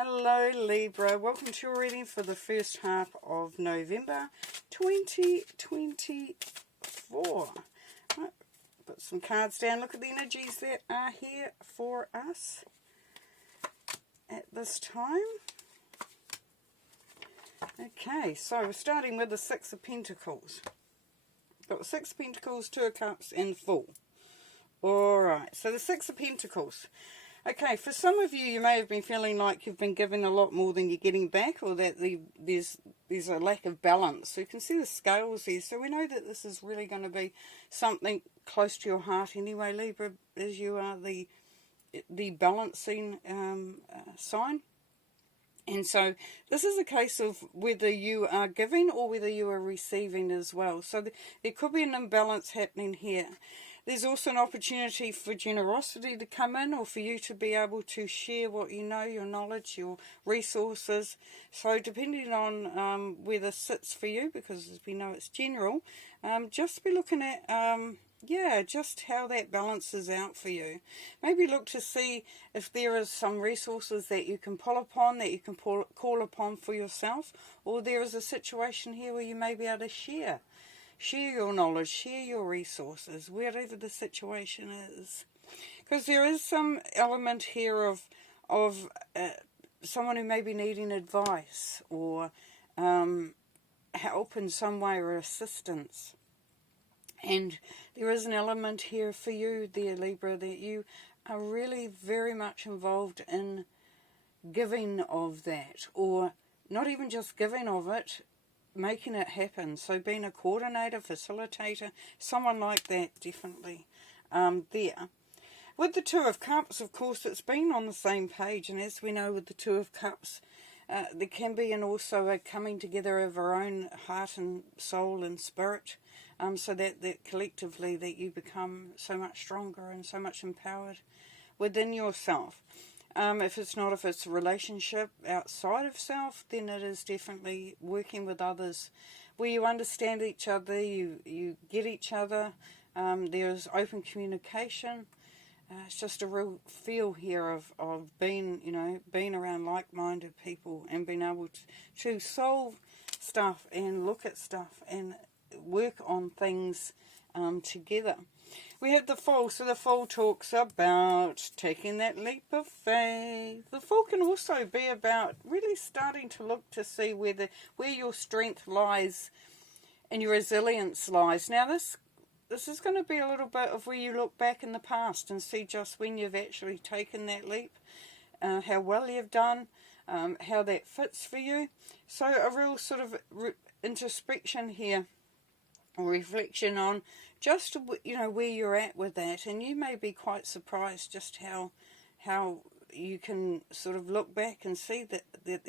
Hello Libra, welcome to your reading for the first half of November 2024. Right, put some cards down, look at the energies that are here for us at this time. Okay, so we're starting with the Six of Pentacles. Got the Six of Pentacles, Two of Cups and Fool. Alright, so the Six of Pentacles. Okay, for some of you, you may have been feeling like you've been given a lot more than you're getting back, or that there's a lack of balance. So you can see the scales here. So we know that this is really going to be something close to your heart anyway, Libra, as you are the balancing sign. And so this is a case of whether you are giving or whether you are receiving as well. So there could be an imbalance happening here. There's also an opportunity for generosity to come in, or for you to be able to share what you know, your knowledge, your resources. So depending on where this sits for you, because as we know it's general, just be looking at, just how that balances out for you. Maybe look to see if there is some resources that you can pull upon, that you can call upon for yourself, or there is a situation here where you may be able to share your knowledge, share your resources, wherever the situation is. Because there is some element here of someone who may be needing advice or help in some way or assistance. And there is an element here for you there, Libra, that you are really very much involved in giving of that, or not even just giving of it, making it happen. So being a coordinator, facilitator, someone like that, definitely there. With the Two of Cups, of course, it's been on the same page, and as we know with the Two of Cups, there can be also a coming together of our own heart and soul and spirit, so that collectively that you become so much stronger and so much empowered within yourself. If it's a relationship outside of self, then it is definitely working with others, where you understand each other, you get each other, there's open communication. It's just a real feel here of being around like-minded people and being able to solve stuff and look at stuff and work on things together. We have the Fool. So the Fool talks about taking that leap of faith. The Fool can also be about really starting to look to see where your strength lies and your resilience lies. Now this is going to be a little bit of where you look back in the past and see just when you've actually taken that leap, how well you've done, how that fits for you. So a real sort of introspection here, or reflection on just where you're at with that, and you may be quite surprised just how you can sort of look back and see that there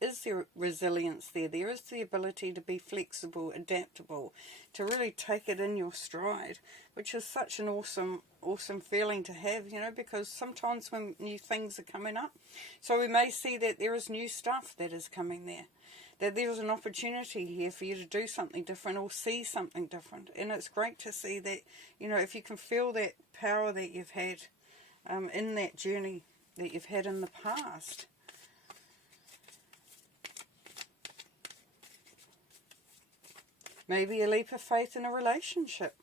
is the resilience there. There is the ability to be flexible, adaptable, to really take it in your stride, which is such an awesome feeling to have, because sometimes when new things are coming up, so we may see that there is new stuff that is coming there, that there's an opportunity here for you to do something different or see something different. And it's great to see that, if you can feel that power that you've had in that journey that you've had in the past. Maybe a leap of faith in a relationship,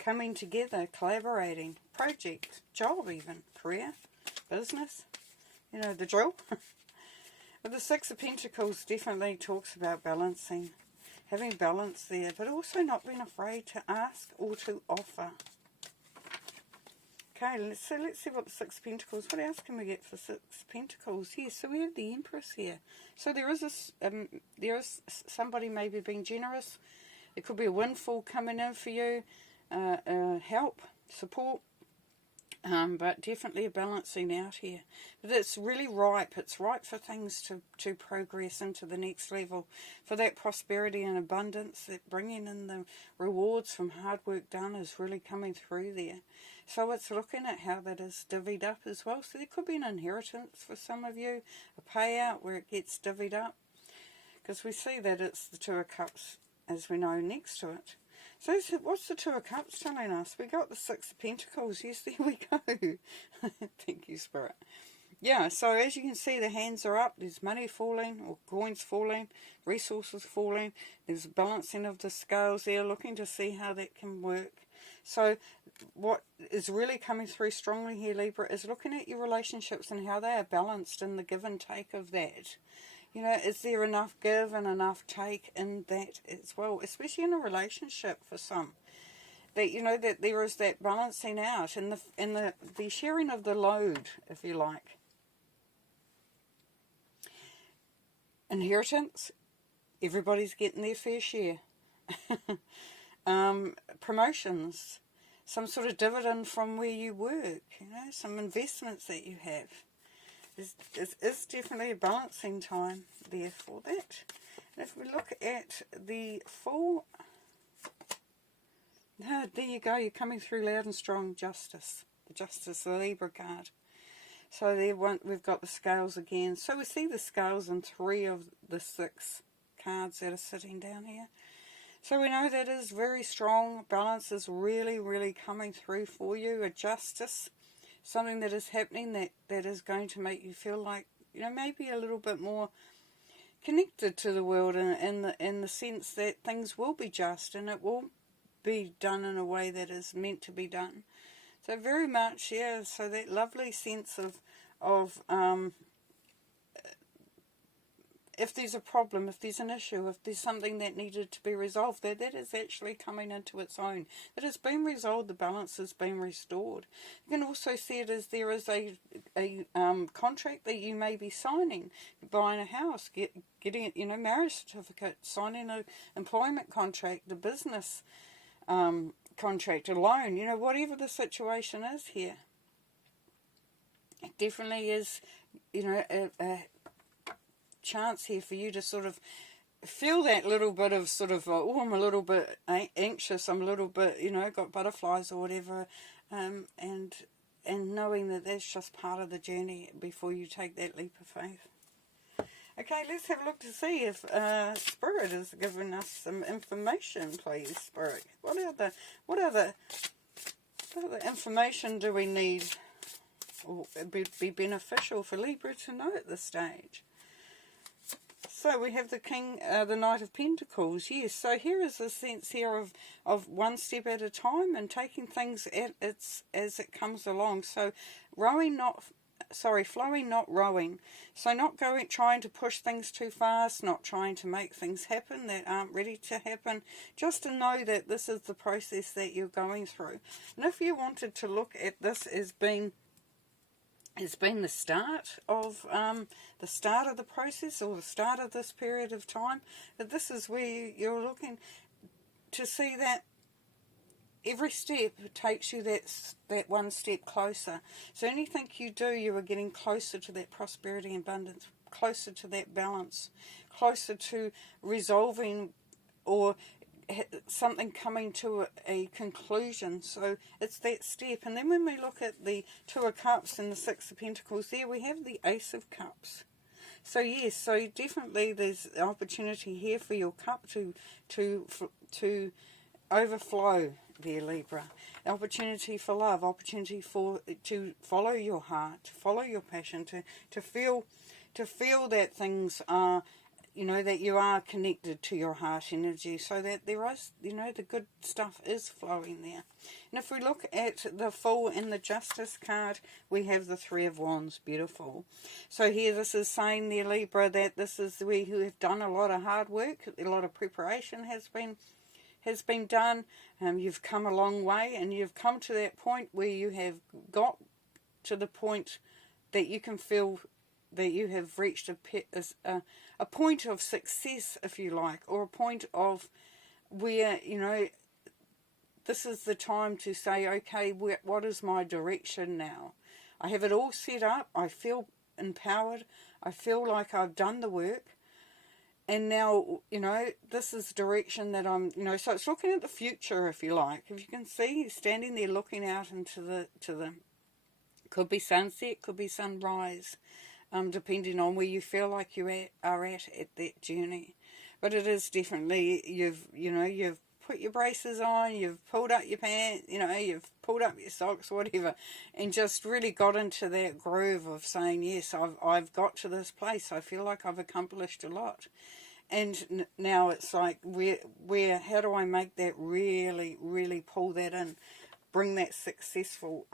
coming together, collaborating, project, job even, career, business, the drill. But the Six of Pentacles definitely talks about balancing, having balance there, but also not being afraid to ask or to offer. Okay, let's see what the Six of Pentacles, what else can we get for Six of Pentacles? Yes, so we have the Empress here. So there is somebody maybe being generous. It could be a windfall coming in for you, help, support. But definitely a balancing out here. But it's really ripe. It's ripe for things to progress into the next level. For that prosperity and abundance, that bringing in the rewards from hard work done is really coming through there. So it's looking at how that is divvied up as well. So there could be an inheritance for some of you, a payout where it gets divvied up. Because we see that it's the Two of Cups, as we know, next to it. So what's the Two of Cups telling us? We got the Six of Pentacles. Yes, there we go. Thank you, Spirit. yeah, so as you can see, the hands are up. There's money falling, or coins falling, resources falling. There's a balancing of the scales there, looking to see how that can work. So what is really coming through strongly here, Libra, is looking at your relationships and how they are balanced in the give and take of that. You know, is there enough give and enough take in that as well, especially in a relationship for some? That, you know, that there is that balancing out and the sharing of the load, if you like. Inheritance, everybody's getting their fair share. Promotions, some sort of dividend from where you work, you know, some investments that you have. It's definitely a balancing time there for that. And if we look at the full, there you go, you're coming through loud and strong. Justice, the Libra card. So there we've got the scales again. So we see the scales in 3 of the 6 cards that are sitting down here. So we know that is very strong. Balance is really, really coming through for you. A justice, something that is happening that is going to make you feel like, you know, maybe a little bit more connected to the world in the sense that things will be just and it will be done in a way that is meant to be done. So very much, yeah, so that lovely sense of if there's a problem, if there's an issue, if there's something that needed to be resolved, that is actually coming into its own. That has been resolved, the balance has been restored. You can also see it as there is a contract that you may be signing, buying a house, getting, you know, marriage certificate, signing an employment contract, a business contract, a loan, you know, whatever the situation is here. It definitely is, you know, a chance here for you to sort of feel that little bit of sort of, oh, I'm a little bit anxious, I'm a little bit, you know, got butterflies or whatever, and knowing that that's just part of the journey before you take that leap of faith. Okay, let's have a look to see if Spirit is giving us some information, please, Spirit. What other information do we need or be beneficial for Libra to know at this stage? So we have the King, the Knight of Pentacles. Yes, so here is the sense here of one step at a time and taking things as it comes along. So flowing, not rowing. So not trying to push things too fast, not trying to make things happen that aren't ready to happen. Just to know that this is the process that you're going through. And if you wanted to look at this as being the start of the process or the start of this period of time, that this is where you're looking to see that every step takes you that one step closer. So anything you do, you are getting closer to that prosperity and abundance, closer to that balance, closer to resolving or something coming to a conclusion. So it's that step. And then when we look at the 2 of Cups and the 6 of Pentacles, there we have the Ace of Cups. So yes, so definitely there's an opportunity here for your cup to overflow there, Libra. Opportunity for love, opportunity to follow your heart, to follow your passion, to feel that things are, you know, that you are connected to your heart energy, so that there is, you know, the good stuff is flowing there. And if we look at the Fool and the Justice card, we have the 3 of Wands. Beautiful. So here this is saying there, Libra, that this is where you have done a lot of hard work, a lot of preparation has been done. You've come a long way, and you've come to that point where you have got to the point that you can feel that you have reached a point of success, if you like, or a point of where, you know, this is the time to say, okay, what is my direction now? I have it all set up. I feel empowered. I feel like I've done the work. And now, you know, this is the direction that I'm, you know, so it's looking at the future, if you like. If you can see, standing there looking out into the could be sunset, could be sunrise, depending on where you feel like you are at that journey. But it is definitely, you've put your braces on, you've pulled up your pants, you know, you've pulled up your socks, whatever, and just really got into that groove of saying, yes, I've got to this place. I feel like I've accomplished a lot. And now it's like, how do I make that really, really pull that in, bring that successful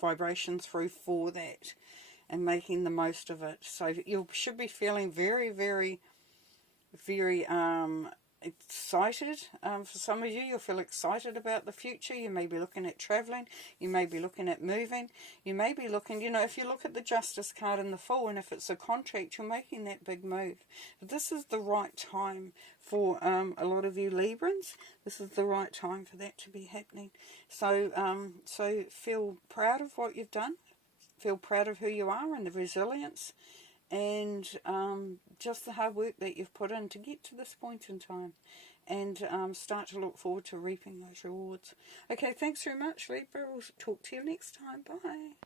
vibration through for that, and making the most of it. So you should be feeling very, very, very excited. For some of you, you'll feel excited about the future. You may be looking at travelling. You may be looking at moving. You may be looking, you know, if you look at the Justice card in the Fool, and if it's a contract, you're making that big move. But this is the right time for a lot of you Librans. This is the right time for that to be happening. So, so feel proud of what you've done. Feel proud of who you are and the resilience, and just the hard work that you've put in to get to this point in time, and start to look forward to reaping those rewards. Okay, thanks very much, Libra. We'll talk to you next time. Bye.